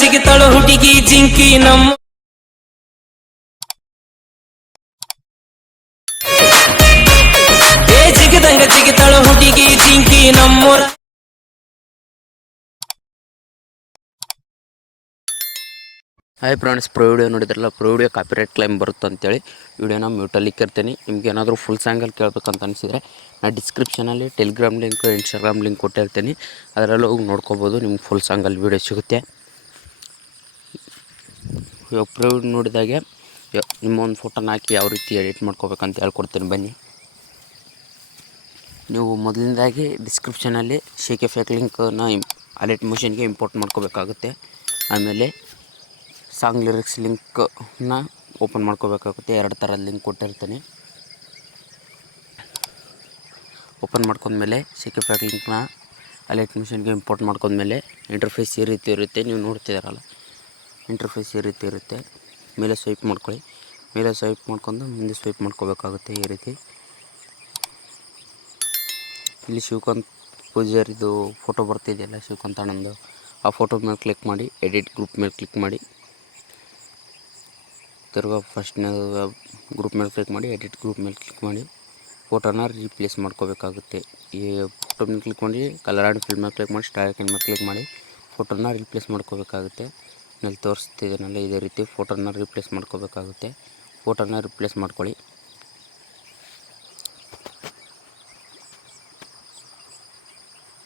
ಜಿಗಿತಾಳ ಹುಡುಗಿ ಜಿಂಕಿ ನಮ್ಮ ಜಿಗಿದಂಗ ಜಿಗಿತಾಳ ಹುಡುಗಿ ಜಿಂಕಿ ನಮ್ಮೂರ. ಹಾಯ್ ಫ್ರೆಂಡ್ಸ್, ವಿಡಿಯೋ ನೋಡಿದ್ರಲ್ಲ, ವಿಡಿಯೋ ಕಾಪಿರೈಟ್ ಕ್ಲೈಮ್ ಬರುತ್ತೆ ಅಂತೇಳಿ ವಿಡಿಯೋನ ಮ್ಯೂಟಲ್ಲಿ ಇಕ್ಕಿರ್ತೀನಿ. ನಿಮ್ಗೆ ಏನಾದರೂ ಫುಲ್ ಸಾಂಗಲ್ಲಿ ಕೇಳಬೇಕಂತ ಅನಿಸಿದರೆ ನಾನು ಡಿಸ್ಕ್ರಿಪ್ಷನಲ್ಲಿ ಟೆಲಿಗ್ರಾಮ್ ಲಿಂಕ್, ಇನ್ಸ್ಟಾಗ್ರಾಮ್ ಲಿಂಕ್ ಕೊಟ್ಟಿರ್ತೀನಿ. ಅದರಲ್ಲಿ ಹೋಗಿ ನೋಡ್ಕೋಬೋದು. ನಿಮ್ಗೆ ಫುಲ್ ಸಾಂಗಲ್ಲಿ ವಿಡಿಯೋ ಸಿಗುತ್ತೆ. ಇವಾಗ ವಿಡಿಯೋ ನೋಡಿದಾಗೆ ನಿಮ್ಮ ಒಂದು ಫೋಟೋನ ಹಾಕಿ ಯಾವ ರೀತಿ ಎಡಿಟ್ ಮಾಡ್ಕೋಬೇಕಂತ ಹೇಳ್ಕೊಡ್ತೀನಿ, ಬನ್ನಿ. ನೀವು ಮೊದಲನೇದಾಗಿ ಡಿಸ್ಕ್ರಿಪ್ಷನಲ್ಲಿ ಶೇಕ್ ಎಫೆಕ್ಟ್ ಲಿಂಕನ್ನು ಅಲೆಟ್ ಮಷಿನ್ಗೆ ಇಂಪೋರ್ಟ್ ಮಾಡ್ಕೋಬೇಕಾಗುತ್ತೆ. ಆಮೇಲೆ ಸಾಂಗ್ ಲಿರಿಕ್ಸ್ ಲಿಂಕ್ನ ಓಪನ್ ಮಾಡ್ಕೋಬೇಕಾಗುತ್ತೆ. 2 ಥರದ ಲಿಂಕ್ ಕೊಟ್ಟಿರ್ತೀನಿ. ಓಪನ್ ಮಾಡ್ಕೊಂಡ್ಮೇಲೆ ಶೇಕ್ ಎಫೆಕ್ಟ್ ಲಿಂಕ್ನ ಅಲೆಟ್ ಮಿಷನ್ಗೆ ಇಂಪೋರ್ಟ್ ಮಾಡ್ಕೊಂಡ್ಮೇಲೆ ಇಂಟರ್ಫೇಸ್ ಈ ರೀತಿ ಇರುತ್ತೆ. ನೀವು ನೋಡ್ತಿದ್ದಾರಲ್ಲ, ಇಂಟರ್ಫೇಸ್ ಈ ರೀತಿ ಇರುತ್ತೆ. ಮೇಲೆ ಸ್ವೈಪ್ ಮಾಡ್ಕೊಳ್ಳಿ. ಮೇಲೆ ಸ್ವೈಪ್ ಮಾಡ್ಕೊಂಡು ಮುಂದೆ ಸ್ವೈಪ್ ಮಾಡ್ಕೋಬೇಕಾಗುತ್ತೆ. ಈ ರೀತಿ ಇಲ್ಲಿ ಶಿವಕಾಂತ್ ಪೂಜಾರಿದು ಫೋಟೋ ಬರ್ತಿದೆಯಲ್ಲ, ಶಿವಕಾಂತ್ ಅಣ್ಣಂದು, ಆ ಫೋಟೋ ಮೇಲೆ ಕ್ಲಿಕ್ ಮಾಡಿ ಎಡಿಟ್ ಗ್ರೂಪ್ ಮೇಲೆ ಕ್ಲಿಕ್ ಮಾಡಿ. ತಿರ್ಗಾ ಫಸ್ಟ್ನ ಗ್ರೂಪ್ ಮೇಲೆ ಕ್ಲಿಕ್ ಮಾಡಿ ಎಡಿಟ್ ಗ್ರೂಪ್ ಮೇಲೆ ಕ್ಲಿಕ್ ಮಾಡಿ ಫೋಟೋನ ರೀಪ್ಲೇಸ್ ಮಾಡ್ಕೋಬೇಕಾಗುತ್ತೆ. ಈ ಫೋಟೋ ಮೇಲೆ ಕ್ಲಿಕ್ ಮಾಡಿ ಕಲರ್ ಆ್ಯಂಡ್ ಫಿಲ್ ಮೇಲೆ ಕ್ಲಿಕ್ ಮಾಡಿ ಸ್ಟಾರ್ ಐಕನ್ ಮೇಲೆ ಕ್ಲಿಕ್ ಮಾಡಿ ಫೋಟೋನ ರೀಪ್ಲೇಸ್ ಮಾಡ್ಕೋಬೇಕಾಗುತ್ತೆ. ಇಲ್ಲಿ ತೋರಿಸ್ತಿದ್ದೀನಲ್ಲ, ಇದೇ ರೀತಿ ಫೋಟೋನ ರೀಪ್ಲೇಸ್ ಮಾಡ್ಕೋಬೇಕಾಗುತ್ತೆ. ಫೋಟೋನ ರೀಪ್ಲೇಸ್ ಮಾಡ್ಕೊಳ್ಳಿ.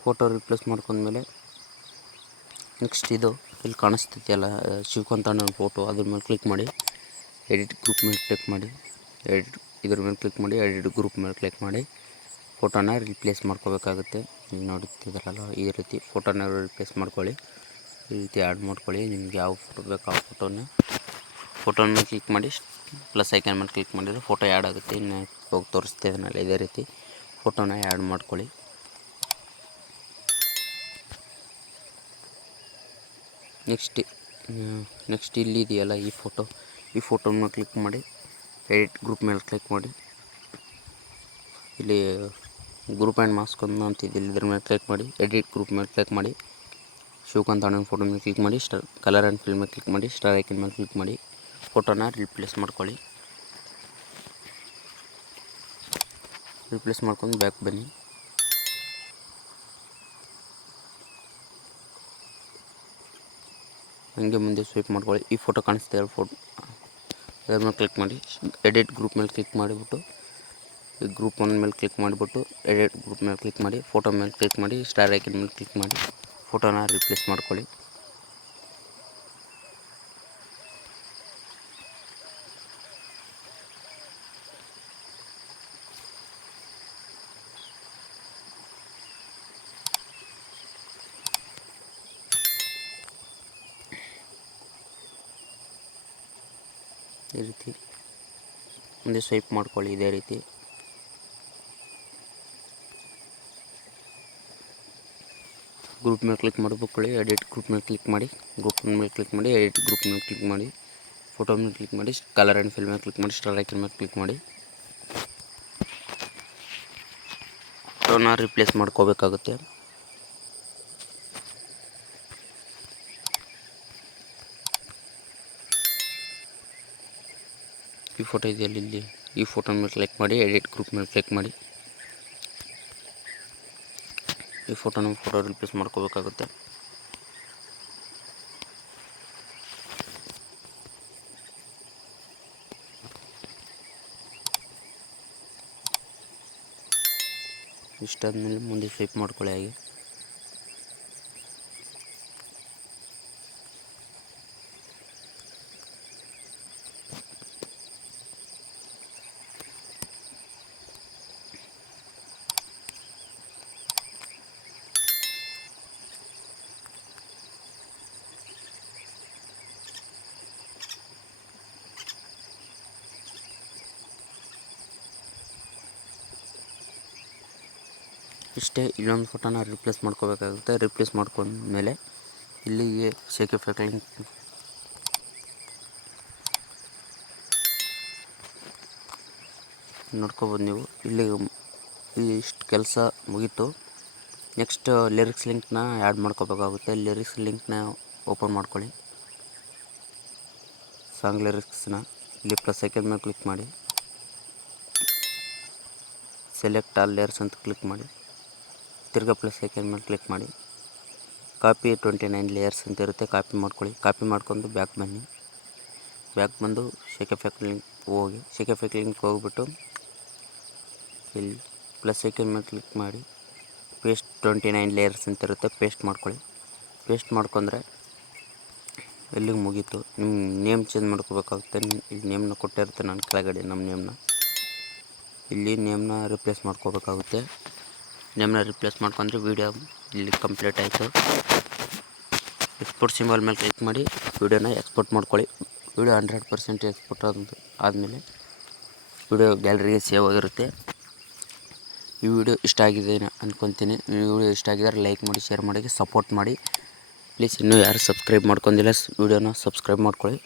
ಫೋಟೋ ರಿಪ್ಲೇಸ್ ಮಾಡ್ಕೊಂಡ್ಮೇಲೆ ನೆಕ್ಸ್ಟ್ ಇದು ಇಲ್ಲಿ ಕಾಣಿಸ್ತಿದೆಯಲ್ಲ ಶಿವಕಾಂತ್ ಅಣ್ಣನ ಫೋಟೋ, ಅದ್ರ ಮೇಲೆ ಕ್ಲಿಕ್ ಮಾಡಿ ಎಡಿಟ್ ಗ್ರೂಪ್ ಮೇಲೆ ಕ್ಲಿಕ್ ಮಾಡಿ ಇದ್ರ ಮೇಲೆ ಕ್ಲಿಕ್ ಮಾಡಿ ಎಡಿಟ್ ಗ್ರೂಪ್ ಮೇಲೆ ಕ್ಲಿಕ್ ಮಾಡಿ ಫೋಟೋನ ರಿಪ್ಲೇಸ್ ಮಾಡ್ಕೋಬೇಕಾಗುತ್ತೆ. ನೀವು ನೋಡ್ತಿದ್ದೀರಲ್ಲ, ಈ ರೀತಿ ಫೋಟೋನ ರಿಪ್ಲೇಸ್ ಮಾಡ್ಕೊಳ್ಳಿ. ಈ ರೀತಿ ಆ್ಯಡ್ ಮಾಡ್ಕೊಳ್ಳಿ. ನಿಮ್ಗೆ ಯಾವ ಫೋಟೋ ಬೇಕು ಆ ಫೋಟೋನ ಮೇಲೆ ಕ್ಲಿಕ್ ಮಾಡಿ ಪ್ಲಸ್ ಐಕನ್ ಮೇಲೆ ಕ್ಲಿಕ್ ಮಾಡಿದರೆ ಫೋಟೋ ಆ್ಯಡ್ ಆಗುತ್ತೆ. ಇನ್ನು ಹೋಗಿ ತೋರಿಸ್ತಿದ್ದೀನಲ್ಲ, ಇದೇ ರೀತಿ ಫೋಟೋನ ಆ್ಯಡ್ ಮಾಡ್ಕೊಳ್ಳಿ. ನೆಕ್ಸ್ಟ್ ಇಲ್ಲಿ ಇದೆಯಲ್ಲ ಈ ಫೋಟೋ ಮೇಲೆ ಕ್ಲಿಕ್ ಮಾಡಿ ಎಡಿಟ್ ಗ್ರೂಪ್ ಮೇಲೆ ಕ್ಲಿಕ್ ಮಾಡಿ. ಇಲ್ಲಿ ಗ್ರೂಪ್ ಆ್ಯಂಡ್ ಮಾಸ್ಕ್ ಅಂತಿದ್ದಿಲ್ಲ, ಇದ್ರ ಮೇಲೆ ಕ್ಲಿಕ್ ಮಾಡಿ ಎಡಿಟ್ ಗ್ರೂಪ್ ಮೇಲೆ ಕ್ಲಿಕ್ ಮಾಡಿ ಶಿವಕಾಂತ್ ಅಣ್ಣನ ಫೋಟೋ ಮೇಲೆ ಕ್ಲಿಕ್ ಮಾಡಿ ಕಲರ್ ಆ್ಯಂಡ್ ಫಿಲ್ ಮೇಲೆ ಕ್ಲಿಕ್ ಮಾಡಿ ಸ್ಟಾರ್ ಐಕನ್ ಮೇಲೆ ಕ್ಲಿಕ್ ಮಾಡಿ ಫೋಟೋನ ರಿಪ್ಲೇಸ್ ಮಾಡ್ಕೊಳ್ಳಿ. ರಿಪ್ಲೇಸ್ ಮಾಡ್ಕೊಂಡು ಬ್ಯಾಕ್ ಬನ್ನಿ. ಹಂಗೆ ಮುಂದೆ ಸ್ವೈಪ್ ಮಾಡ್ಕೊಳ್ಳಿ. ಈ ಫೋಟೋ ಕಾಣಿಸ್ತಾ ಇರೋ ಫೋಟೋ ಅದರ ಮೇಲೆ ಕ್ಲಿಕ್ ಮಾಡಿ ಎಡಿಟ್ ಗ್ರೂಪ್ ಮೇಲೆ ಕ್ಲಿಕ್ ಮಾಡಿಬಿಟ್ಟು ಈ ಗ್ರೂಪ್ 1 ಮೇಲೆ ಕ್ಲಿಕ್ ಮಾಡಿಬಿಟ್ಟು ಎಡಿಟ್ ಗ್ರೂಪ್ ಮೇಲೆ ಕ್ಲಿಕ್ ಮಾಡಿ ಫೋಟೋ ಮೇಲೆ ಕ್ಲಿಕ್ ಮಾಡಿ ಸ್ಟಾರ್ ಐಕನ್ ಮೇಲೆ ಕ್ಲಿಕ್ ಮಾಡಿ ಫೋಟೋನ ರಿಪ್ಲೇಸ್ ಮಾಡ್ಕೊಳ್ಳಿ. ಈ ರೀತಿ ಮುಂದೆ ಸ್ವೈಪ್ ಮಾಡ್ಕೊಳ್ಳಿ. ಇದೇ ರೀತಿ ಗ್ರೂಪ್ ಮೇಲೆ ಕ್ಲಿಕ್ ಮಾಡ್ಕೊಳ್ಳಿ, ಎಡಿಟ್ ಗ್ರೂಪ್ ಮೇಲೆ ಕ್ಲಿಕ್ ಮಾಡಿ ಗ್ರೂಪ್ ಮೇಲೆ ಕ್ಲಿಕ್ ಮಾಡಿ ಎಡಿಟ್ ಗ್ರೂಪ್ ಮೇಲೆ ಕ್ಲಿಕ್ ಮಾಡಿ ಫೋಟೋ ಮೇಲೆ ಕ್ಲಿಕ್ ಮಾಡಿ ಕಲರ್ ಆ್ಯಂಡ್ ಫಿಲ್ ಮೇಲೆ ಕ್ಲಿಕ್ ಮಾಡಿ ಸ್ಟಾರ್ ಐಕನ್ ಮೇಲೆ ಕ್ಲಿಕ್ ಮಾಡಿ ಫೋಟೋನ ರಿಪ್ಲೇಸ್ ಮಾಡ್ಕೋಬೇಕಾಗುತ್ತೆ. ಈ ಫೋಟೋ ಇದೆಯಲ್ಲ, ಇಲ್ಲಿ ಈ ಫೋಟೋ ಮೇಲೆ ಕ್ಲಿಕ್ ಮಾಡಿ ಎಡಿಟ್ ಗ್ರೂಪ್ ಮೇಲೆ ಕ್ಲಿಕ್ ಮಾಡಿ ಈ ಫೋಟೋ ರಿಪ್ಲೇಸ್ ಮಾಡ್ಕೋಬೇಕಾಗುತ್ತೆ. ಇಷ್ಟಾದ್ಮೇಲೆ ಮುಂದೆ ಸ್ವೈಪ್ ಮಾಡ್ಕೊಳ್ಳಿ. ಹಾಗೆ ಇಷ್ಟೇ. ಇನ್ನೊಂದು ಫೋಟೋನ ರಿಪ್ಲೇಸ್ ಮಾಡ್ಕೋಬೇಕಾಗುತ್ತೆ. ರಿಪ್ಲೇಸ್ ಮಾಡ್ಕೊಂಡ್ಮೇಲೆ ಇಲ್ಲಿಗೆ ಶೇಕ್ ಎಫೆಕ್ಟ್ ಲಿಂಕ್ ನೋಡ್ಕೋಬೋದು ನೀವು. ಇಲ್ಲಿ ಇಷ್ಟು ಕೆಲಸ ಮುಗೀತು. ನೆಕ್ಸ್ಟ್ ಲಿರಿಕ್ಸ್ ಲಿಂಕ್ನ ಆ್ಯಡ್ ಮಾಡ್ಕೋಬೇಕಾಗುತ್ತೆ. ಲಿರಿಕ್ಸ್ ಲಿಂಕ್ನ ಓಪನ್ ಮಾಡ್ಕೊಳ್ಳಿ. ಸಾಂಗ್ ಲಿರಿಕ್ಸ್ನ ಇಲ್ಲಿ ಪ್ಲಸ್ ಐಕನ್ ಮೇಲೆ ಕ್ಲಿಕ್ ಮಾಡಿ ಸೆಲೆಕ್ಟ್ ಆಲ್ ಲೇಯರ್ಸ್ ಅಂತ ಕ್ಲಿಕ್ ಮಾಡಿ ತಿರ್ಗಾ ಪ್ಲಸ್ ಐಕನ್ ಮೇಲೆ ಕ್ಲಿಕ್ ಮಾಡಿ ಕಾಪಿ 29 ಲೇಯರ್ಸ್ ಅಂತ ಇರುತ್ತೆ, ಕಾಪಿ ಮಾಡ್ಕೊಳ್ಳಿ. ಕಾಪಿ ಮಾಡ್ಕೊಂಡು ಬ್ಯಾಕ್ ಬನ್ನಿ. ಬ್ಯಾಕ್ ಬಂದು ಶೇಕ್ ಎಫೆಕ್ಟ್ ಲಿಂಕ್ ಹೋಗಿ ಶೇಕ್ ಎಫೆಕ್ಟ್ ಲಿಂಕ್ ಹೋಗ್ಬಿಟ್ಟು ಇಲ್ಲಿ ಪ್ಲಸ್ ಐಕನ್ ಮೇಲೆ ಕ್ಲಿಕ್ ಮಾಡಿ ಪೇಸ್ಟ್ 29 ಲೇಯರ್ಸ್ ಅಂತ ಇರುತ್ತೆ, ಪೇಸ್ಟ್ ಮಾಡ್ಕೊಳ್ಳಿ. ಪೇಸ್ಟ್ ಮಾಡ್ಕೊಂಡ್ರೆ ಎಲ್ಲಿಗೆ ಮುಗೀತು. ನಿಮ್ಮ ನೇಮ್ ಚೇಂಜ್ ಮಾಡ್ಕೋಬೇಕಾಗುತ್ತೆ. ಇಲ್ಲಿ ನೇಮ್ನ ಕೊಟ್ಟಿರುತ್ತೆ ನಾನು ಕೆಳಗಡೆ ನಮ್ಮ ನೇಮ್ನ, ಇಲ್ಲಿ ನೇಮ್ನ ರಿಪ್ಲೇಸ್ ಮಾಡ್ಕೋಬೇಕಾಗುತ್ತೆ. ನೇಮ್ನ ರಿಪ್ಲೇಸ್ ಮಾಡ್ಕೊಂಡ್ರೆ ವೀಡಿಯೋ ಇಲ್ಲಿ ಕಂಪ್ಲೀಟ್ ಆಯಿತು. ಎಕ್ಸ್ಪೋರ್ಟ್ ಸಿಂಬಲ್ ಮೇಲೆ ಕ್ಲಿಕ್ ಮಾಡಿ ವೀಡಿಯೋನ ಎಕ್ಸ್ಪೋರ್ಟ್ ಮಾಡ್ಕೊಳ್ಳಿ. ವೀಡಿಯೋ 100% ಎಕ್ಸ್ಪೋರ್ಟ್ ಆದಮೇಲೆ ವೀಡಿಯೋ ಗ್ಯಾಲರಿಗೆ ಸೇವ್ ಆಗಿರುತ್ತೆ. ಈ ವಿಡಿಯೋ ಇಷ್ಟ ಆಗಿದೆ ಅಂದ್ಕೊತೀನಿ. ಈ ವಿಡಿಯೋ ಇಷ್ಟ ಆಗಿದ್ರೆ ಲೈಕ್ ಮಾಡಿ, ಶೇರ್ ಮಾಡಿ, ಸಪೋರ್ಟ್ ಮಾಡಿ. ಪ್ಲೀಸ್ ಇನ್ನೂ ಯಾರು ಸಬ್ಸ್ಕ್ರೈಬ್ ಮಾಡ್ಕೊಂಡಿಲ್ಲ ವಿಡಿಯೋನ ಸಬ್ಸ್ಕ್ರೈಬ್ ಮಾಡ್ಕೊಳ್ಳಿ.